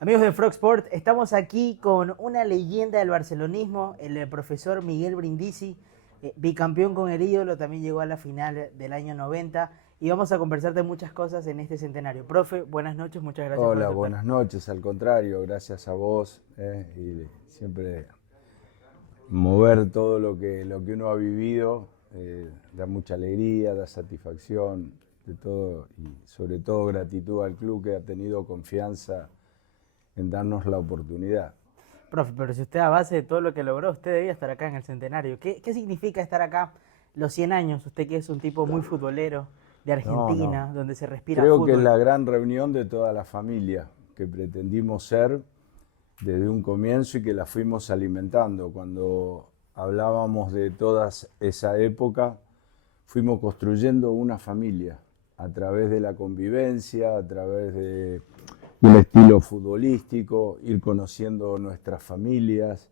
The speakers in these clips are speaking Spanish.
Amigos de Frog Sport, estamos aquí con una leyenda del barcelonismo, el profesor Miguel Brindisi, bicampeón con el ídolo, también llegó a la final del año 90 y vamos a conversar de muchas cosas en este centenario. Profe, buenas noches, muchas gracias por Hola, aceptar. buenas noches, al contrario, gracias a vos y siempre mover todo lo que uno ha vivido da mucha alegría, da satisfacción, de todo y sobre todo gratitud al club que ha tenido confianza en darnos la oportunidad. Profe, pero si usted a base de todo lo que logró, usted debía estar acá en el centenario. ¿Qué significa estar acá los 100 años? Usted que es un tipo muy futbolero de No, no, Argentina, donde se respira creo que es fútbol. la gran reunión de toda la familia que pretendimos ser desde un comienzo y que la fuimos alimentando. Cuando hablábamos de toda esa época, fuimos construyendo una familia a través de la convivencia, a través de un estilo futbolístico, ir conociendo nuestras familias,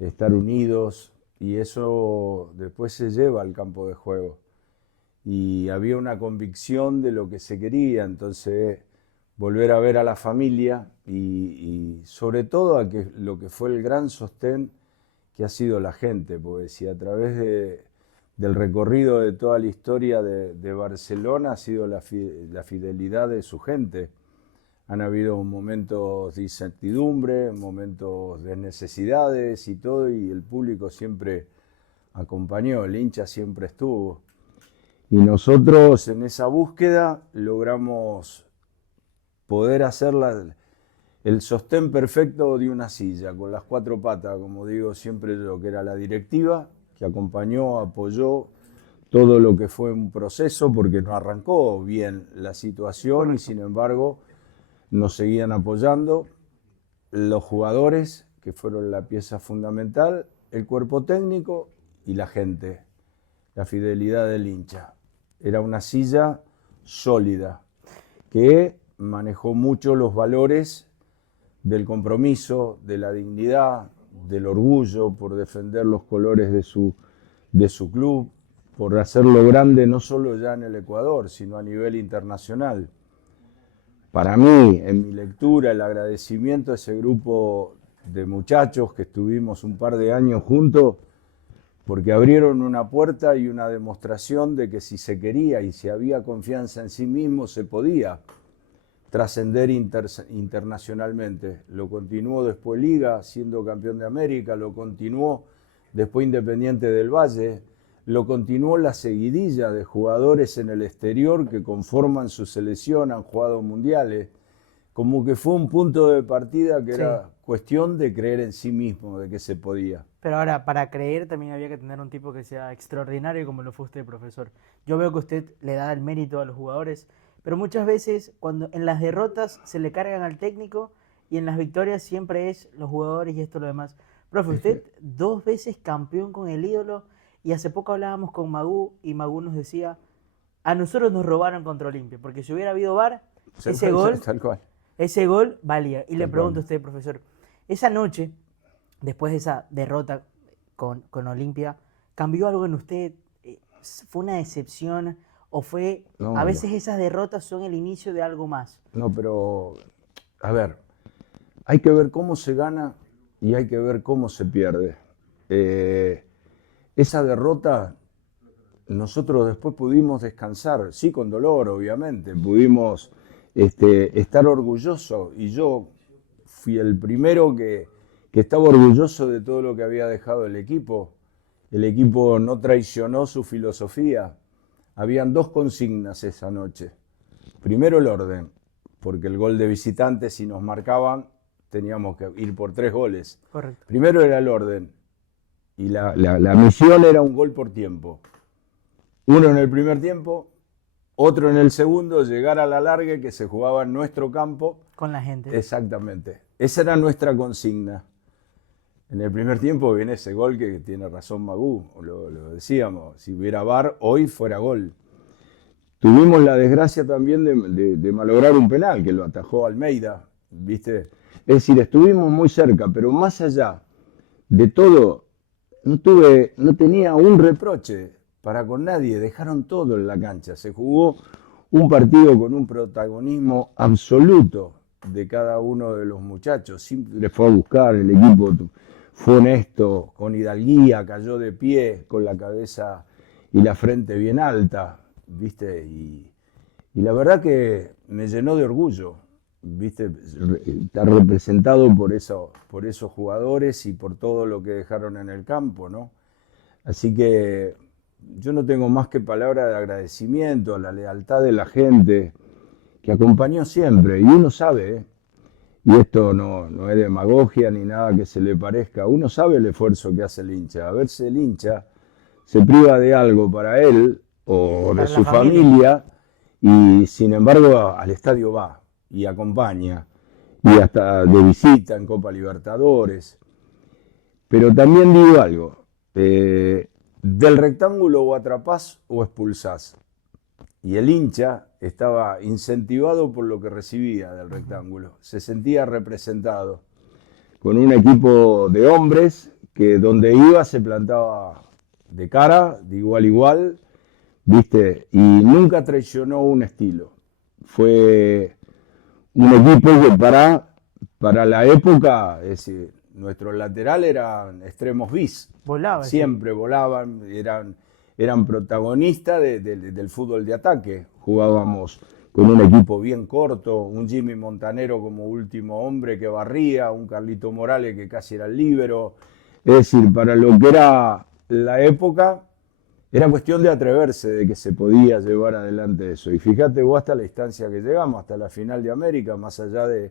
estar unidos, y eso después se lleva al campo de juego. Y había una convicción de lo que se quería, entonces volver a ver a la familia y sobre todo lo que fue el gran sostén que ha sido la gente, porque si a través del recorrido de toda la historia de Barcelona ha sido la fidelidad de su gente. Han habido momentos de incertidumbre, momentos de necesidades y todo, y el público siempre acompañó, el hincha siempre estuvo. Y nosotros en esa búsqueda logramos poder hacer el sostén perfecto de una silla, con las cuatro patas, como digo siempre yo, que era la directiva, que acompañó, apoyó todo lo que fue un proceso, porque no arrancó bien la situación y Correcto. sin embargo nos seguían apoyando, los jugadores, que fueron la pieza fundamental, el cuerpo técnico y la gente, la fidelidad del hincha. Era una silla sólida que manejó mucho los valores del compromiso, de la dignidad, del orgullo por defender los colores de su club, por hacerlo grande no solo ya en el Ecuador, sino a nivel internacional. Para mí, en mi lectura, el agradecimiento a ese grupo de muchachos que estuvimos un par de años juntos, porque abrieron una puerta y una demostración de que si se quería y si había confianza en sí mismo, se podía trascender internacionalmente. Lo continuó después Liga, siendo campeón de América, lo continuó después Independiente del Valle, lo continuó la seguidilla de jugadores en el exterior que conforman su selección, han jugado mundiales, como que fue un punto de partida que Sí. era cuestión de creer en sí mismo, de que se podía. Pero ahora, para creer también había que tener un tipo que sea extraordinario como lo fue usted, profesor. Yo veo que usted le da el mérito a los jugadores, pero muchas veces cuando en las derrotas se le cargan al técnico y en las victorias siempre es los jugadores y esto lo demás. Profe, Es usted que 2 veces campeón con el ídolo y hace poco hablábamos con Magú y Magú nos decía, a nosotros nos robaron contra Olimpia, porque si hubiera habido VAR, ese gol, tal cual, ese gol valía. Y le tal cual. pregunto a usted, profesor, esa noche después de esa derrota con Olimpia, ¿cambió algo en usted? ¿Fue una decepción? ¿O fue, a No, no, veces esas derrotas son el inicio de algo más? no, pero a ver, hay que ver cómo se gana y hay que ver cómo se pierde. Eh, esa derrota, nosotros después pudimos descansar, sí con dolor, obviamente, pudimos estar orgullosos y yo fui el primero que estaba orgulloso de todo lo que había dejado el equipo. El equipo no traicionó su filosofía. Habían dos consignas esa noche. Primero el orden, porque el gol de visitante, si nos marcaban, teníamos que ir por 3 goles. Correcto. Primero era el orden y la misión era un gol por tiempo. Uno en el primer tiempo, otro en el segundo, llegar a la larga que se jugaba en nuestro campo. Con la gente. Exactamente. Esa era nuestra consigna. En el primer tiempo viene ese gol que tiene razón Magú, lo decíamos, si hubiera VAR hoy fuera gol. Tuvimos la desgracia también de malograr un penal que lo atajó Almeida, ¿viste? Es decir, estuvimos muy cerca, pero más allá de todo, no tenía un reproche para con nadie, dejaron todo en la cancha, se jugó un partido con un protagonismo absoluto de cada uno de los muchachos. Siempre fue a buscar, el equipo fue honesto, con hidalguía, cayó de pie, con la cabeza y la frente bien alta, ¿viste? Y la verdad que me llenó de orgullo, ¿viste? Estar representado por esos jugadores y por todo lo que dejaron en el campo, ¿no? Así que yo no tengo más que palabras de agradecimiento a la lealtad de la gente que acompañó siempre. Y uno sabe, ¿eh? Y esto no es demagogia ni nada que se le parezca, uno sabe el esfuerzo que hace el hincha. A ver si el hincha se priva de algo para él o de su familia y sin embargo al estadio va y acompaña y hasta de visita en Copa Libertadores. Pero también digo algo, del rectángulo o atrapás o expulsás. Y el hincha estaba incentivado por lo que recibía del rectángulo, se sentía representado con un equipo de hombres que donde iba se plantaba de cara, de igual a igual, ¿viste? Y nunca traicionó un estilo. Fue un equipo que para la época, es decir, nuestros laterales eran extremos bis. Volaba. Siempre volaban, eran protagonistas del fútbol de ataque. Jugábamos con un equipo bien corto, un Jimmy Montanero como último hombre que barría, un Carlito Morales que casi era el líbero. Es decir, para lo que era la época, era cuestión de atreverse, de que se podía llevar adelante eso. Y fíjate vos hasta la instancia que llegamos, hasta la final de América, más allá de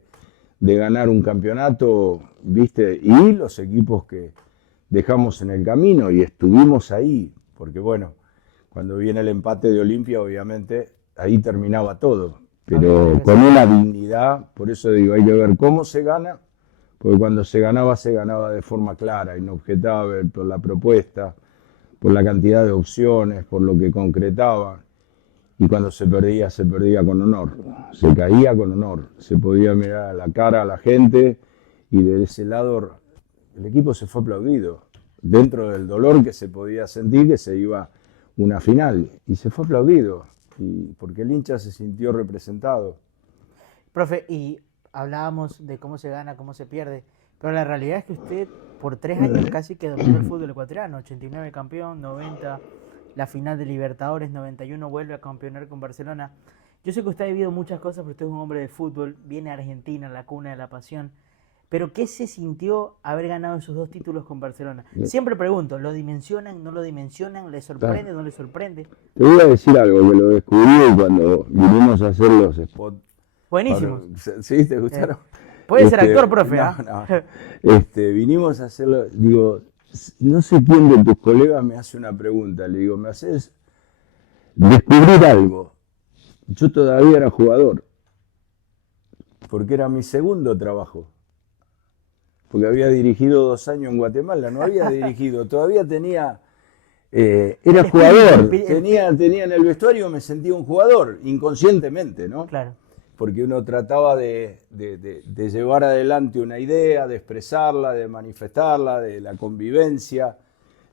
ganar un campeonato, ¿viste? Y los equipos que dejamos en el camino y estuvimos ahí, porque bueno, cuando viene el empate de Olimpia, obviamente, ahí terminaba todo, pero con una dignidad, por eso digo, hay que ver cómo se gana, porque cuando se ganaba de forma clara, inobjetable, por la propuesta, por la cantidad de opciones, por lo que concretaba, y cuando se perdía con honor, se caía con honor, se podía mirar a la cara a la gente, y de ese lado el equipo se fue aplaudido, dentro del dolor que se podía sentir que se iba una final, y se fue aplaudido, y porque el hincha se sintió representado. Profe, y hablábamos de cómo se gana, cómo se pierde, pero la realidad es que usted por 3 años casi que dominó el fútbol ecuatoriano, 89 campeón, 90 la final de Libertadores, 91 vuelve a campeonar con Barcelona. Yo sé que usted ha vivido muchas cosas, pero usted es un hombre de fútbol, viene a Argentina, la cuna de la pasión. Pero ¿qué se sintió haber ganado esos 2 títulos con Barcelona? Siempre pregunto, ¿lo dimensionan, no lo dimensionan? ¿Le sorprende, no le sorprende? Te voy a decir algo que lo descubrí cuando vinimos a hacer los spots. Buenísimos. ¿Sí? ¿Te gustaron? Puede ser actor, profe. No. Vinimos a hacerlo, digo, no sé quién de tus colegas me hace una pregunta, le digo, ¿me haces descubrir algo? Yo todavía era jugador, porque era mi segundo trabajo. Porque había dirigido 2 años en Guatemala, no había dirigido, todavía tenía, era jugador, tenía en el vestuario, me sentía un jugador, inconscientemente, ¿no? Claro. Porque uno trataba de llevar adelante una idea, de expresarla, de manifestarla, de la convivencia,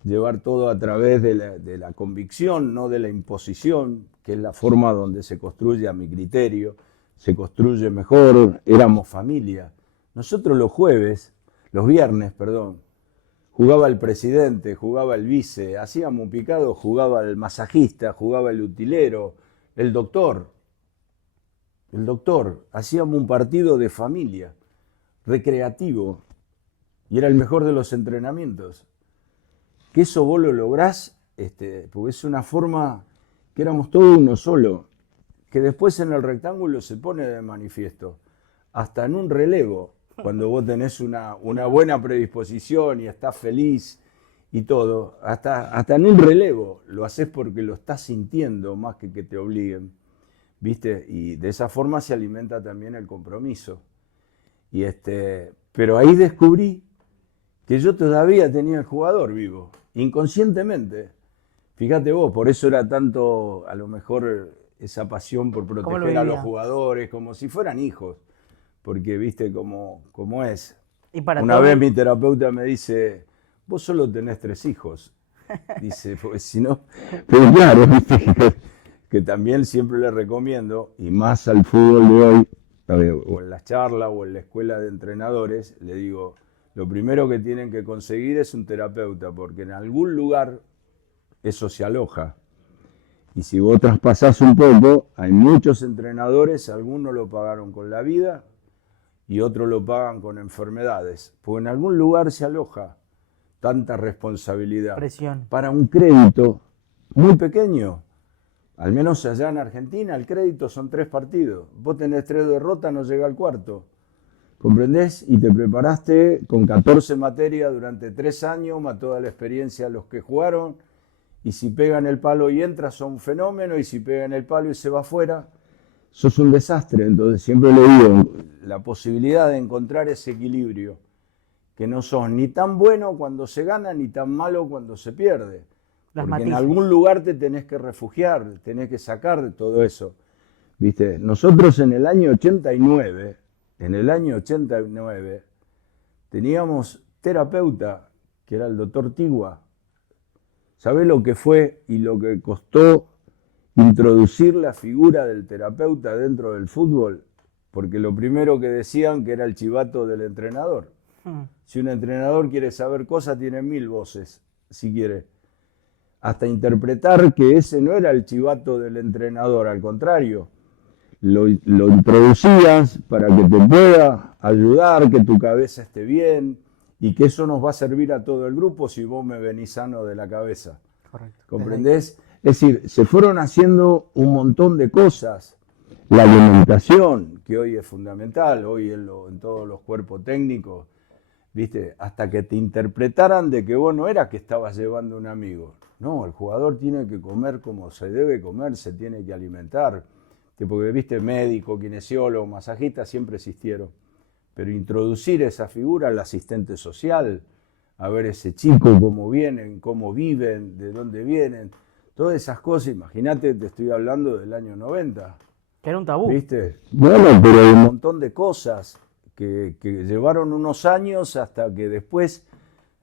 llevar todo a través de la convicción, no de la imposición, que es la forma donde se construye, a mi criterio, se construye mejor, éramos familia. Nosotros los viernes, jugaba el presidente, jugaba el vice, hacíamos un picado, jugaba el masajista, jugaba el utilero, el doctor, hacíamos un partido de familia, recreativo, y era el mejor de los entrenamientos. Que eso vos lo lográs, porque es una forma que éramos todos uno solo, que después en el rectángulo se pone de manifiesto, hasta en un relevo, cuando vos tenés una buena predisposición y estás feliz y todo, hasta en un relevo lo haces porque lo estás sintiendo más que te obliguen. ¿Viste? Y de esa forma se alimenta también el compromiso. Pero ahí descubrí que yo todavía tenía el jugador vivo, inconscientemente. Fíjate vos, por eso era tanto, a lo mejor, esa pasión por proteger a los jugadores, como si fueran hijos. Porque, viste, cómo es. Una vez mi terapeuta me dice, vos solo tenés 3 hijos. Dice, pues si no... Pero claro, viste, que también siempre le recomiendo, y más al fútbol de hoy, o en las charlas o en la escuela de entrenadores, le digo, lo primero que tienen que conseguir es un terapeuta, porque en algún lugar eso se aloja. Y si vos traspasás un poco, hay muchos entrenadores, algunos lo pagaron con la vida y otros lo pagan con enfermedades, porque en algún lugar se aloja tanta responsabilidad. Presión. Para un crédito muy pequeño. Al menos allá en Argentina el crédito son 3 partidos. Vos tenés 3 derrotas, no llega al cuarto. ¿Comprendés? Y te preparaste con 14 materias durante 3 años, más toda la experiencia de los que jugaron. Y si pegan el palo y entras, son un fenómeno. Y si pegan el palo y se va afuera, sos un desastre. Entonces siempre le digo, la posibilidad de encontrar ese equilibrio, que no sos ni tan bueno cuando se gana, ni tan malo cuando se pierde. Porque en algún lugar te tenés que refugiar, tenés que sacar de todo eso. ¿Viste? Nosotros en el año 89, teníamos terapeuta, que era el doctor Tigua. ¿Sabés lo que fue y lo que costó introducir la figura del terapeuta dentro del fútbol? Porque lo primero que decían que era el chivato del entrenador. Si un entrenador quiere saber cosas, tiene 1000 voces, si quiere. Hasta interpretar que ese no era el chivato del entrenador, al contrario, lo introducías para que te pueda ayudar, que tu cabeza esté bien y que eso nos va a servir a todo el grupo si vos me venís sano de la cabeza. Correcto. ¿Comprendés? Es decir, se fueron haciendo un montón de cosas. La alimentación, que hoy es fundamental, hoy en todos los cuerpos técnicos, ¿viste? Hasta que te interpretaran de que vos no eras que estabas llevando un amigo. No, el jugador tiene que comer como se debe comer, se tiene que alimentar. Porque, viste, médico, kinesiólogo, masajista siempre existieron. Pero introducir esa figura al asistente social, a ver ese chico cómo vienen, cómo viven, de dónde vienen, todas esas cosas, imagínate, te estoy hablando del año 90. Que era un tabú. ¿Viste? Bueno, pero hay un montón de cosas que llevaron unos años hasta que después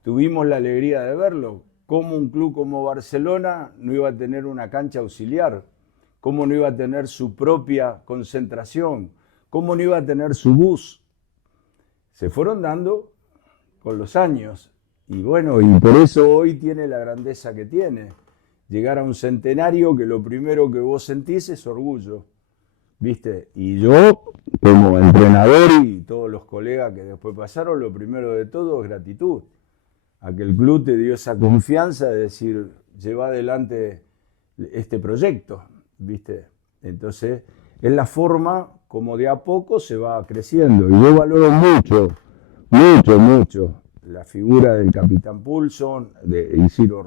tuvimos la alegría de verlo. Cómo un club como Barcelona no iba a tener una cancha auxiliar, cómo no iba a tener su propia concentración, cómo no iba a tener su bus. Se fueron dando con los años y bueno, y por eso hoy tiene la grandeza que tiene. Llegar a un centenario que lo primero que vos sentís es orgullo, ¿viste? Y yo, como entrenador y todos los colegas que después pasaron, lo primero de todo es gratitud. A que el club te dio esa confianza de decir, lleva adelante este proyecto, ¿viste? Entonces, es la forma como de a poco se va creciendo. Y yo valoro mucho la figura del capitán Poulsen, de Isidro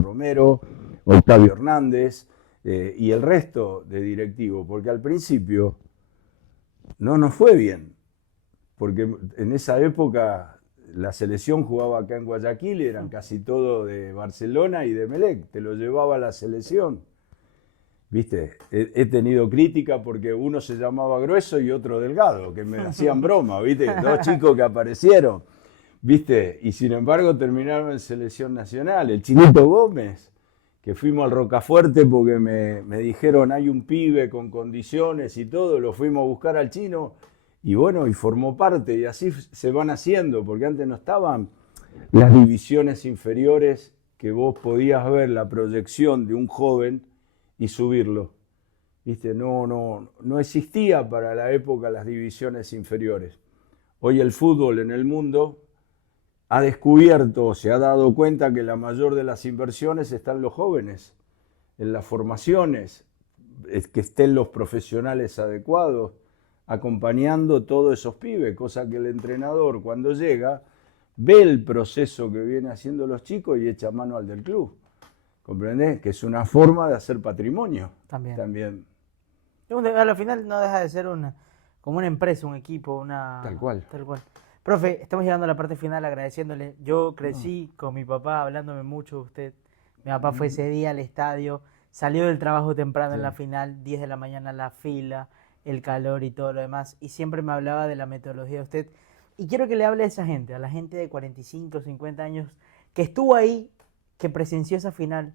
Romero, Octavio Hernández y el resto de directivos, porque al principio no nos fue bien, porque en esa época la selección jugaba acá en Guayaquil y eran casi todos de Barcelona y de Emelec, te lo llevaba la selección. ¿Viste? He tenido crítica porque uno se llamaba Grueso y otro Delgado, que me hacían broma, ¿viste? 2 chicos que aparecieron, ¿viste? Y sin embargo terminaron en selección nacional. El Chinito Gómez, que fuimos al Rocafuerte porque me dijeron hay un pibe con condiciones y todo, lo fuimos a buscar al chino. Y bueno, y formó parte, y así se van haciendo, porque antes no estaban las divisiones inferiores que vos podías ver la proyección de un joven y subirlo. ¿Viste? No existía para la época las divisiones inferiores. Hoy el fútbol en el mundo ha descubierto, se ha dado cuenta que la mayor de las inversiones está en los jóvenes, en las formaciones, que estén los profesionales adecuados, acompañando todos esos pibes, cosa que el entrenador cuando llega ve el proceso que viene haciendo los chicos y echa mano al del club. ¿Comprendés? Que es una forma de hacer patrimonio. También. Al final no deja de ser como una empresa, un equipo, Tal cual. Profe, estamos llegando a la parte final agradeciéndole. Yo crecí con mi papá hablándome mucho de usted. Mi papá fue ese día al estadio, salió del trabajo temprano en la final, 10 de la mañana la fila, el calor y todo lo demás, y siempre me hablaba de la metodología de usted. Y quiero que le hable a esa gente, a la gente de 45, 50 años, que estuvo ahí, que presenció esa final,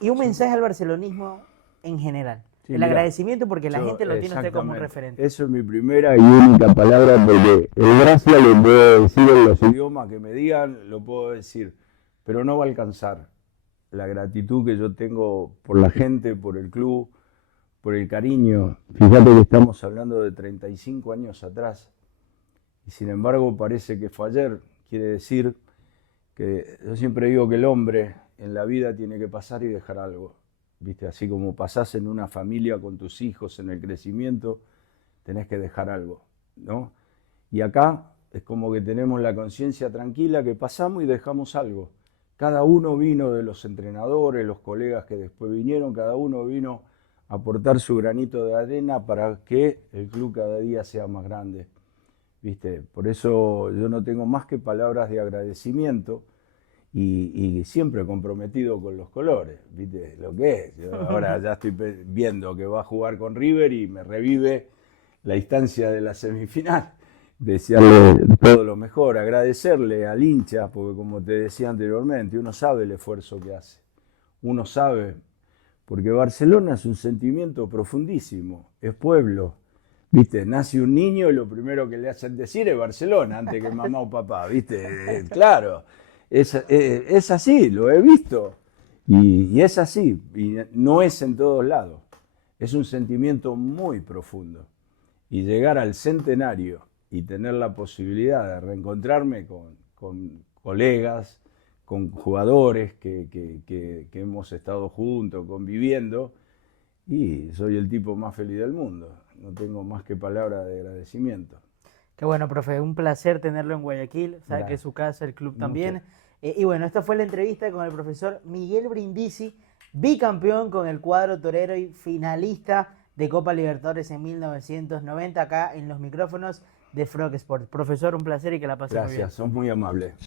y un mensaje al barcelonismo en general. Sí, el mirá, agradecimiento porque la gente lo tiene a usted como un exactamente. referente. Eso es mi primera y única palabra, porque el gracias lo puedo decir en los idiomas que me digan, lo puedo decir, pero no va a alcanzar la gratitud que yo tengo por la gente, por el club, por el cariño. Fíjate que estamos hablando de 35 años atrás y sin embargo parece que fue ayer. Quiere decir que yo siempre digo que el hombre en la vida tiene que pasar y dejar algo. ¿Viste? Así como pasás en una familia con tus hijos en el crecimiento, tenés que dejar algo, ¿no? Y acá es como que tenemos la conciencia tranquila que pasamos y dejamos algo. Cada uno vino de los entrenadores, los colegas que después vinieron, cada uno vino a aportar su granito de arena para que el club cada día sea más grande. ¿Viste? Por eso yo no tengo más que palabras de agradecimiento y siempre comprometido con los colores, ¿viste? Lo que es. Yo ahora ya estoy viendo que va a jugar con River y me revive la instancia de la semifinal. Desearle todo lo mejor, agradecerle al hincha, porque como te decía anteriormente, uno sabe el esfuerzo que hace. Uno sabe, porque Barcelona es un sentimiento profundísimo, es pueblo. ¿Viste? Nace un niño y lo primero que le hacen decir es Barcelona antes que mamá o papá, ¿viste? Claro, es así, lo he visto. Y es así, y no es en todos lados. Es un sentimiento muy profundo. Y llegar al centenario y tener la posibilidad de reencontrarme con colegas, con jugadores que hemos estado juntos, conviviendo, y soy el tipo más feliz del mundo. No tengo más que palabras de agradecimiento. Qué bueno, profe, un placer tenerlo en Guayaquil, sabe que es su casa, el club también. Y bueno, esta fue la entrevista con el profesor Miguel Brindisi, bicampeón con el cuadro torero y finalista de Copa Libertadores en 1990, acá en los micrófonos de Frog Sport. Profesor, un placer y que la pase muy bien. Gracias, sos muy amable.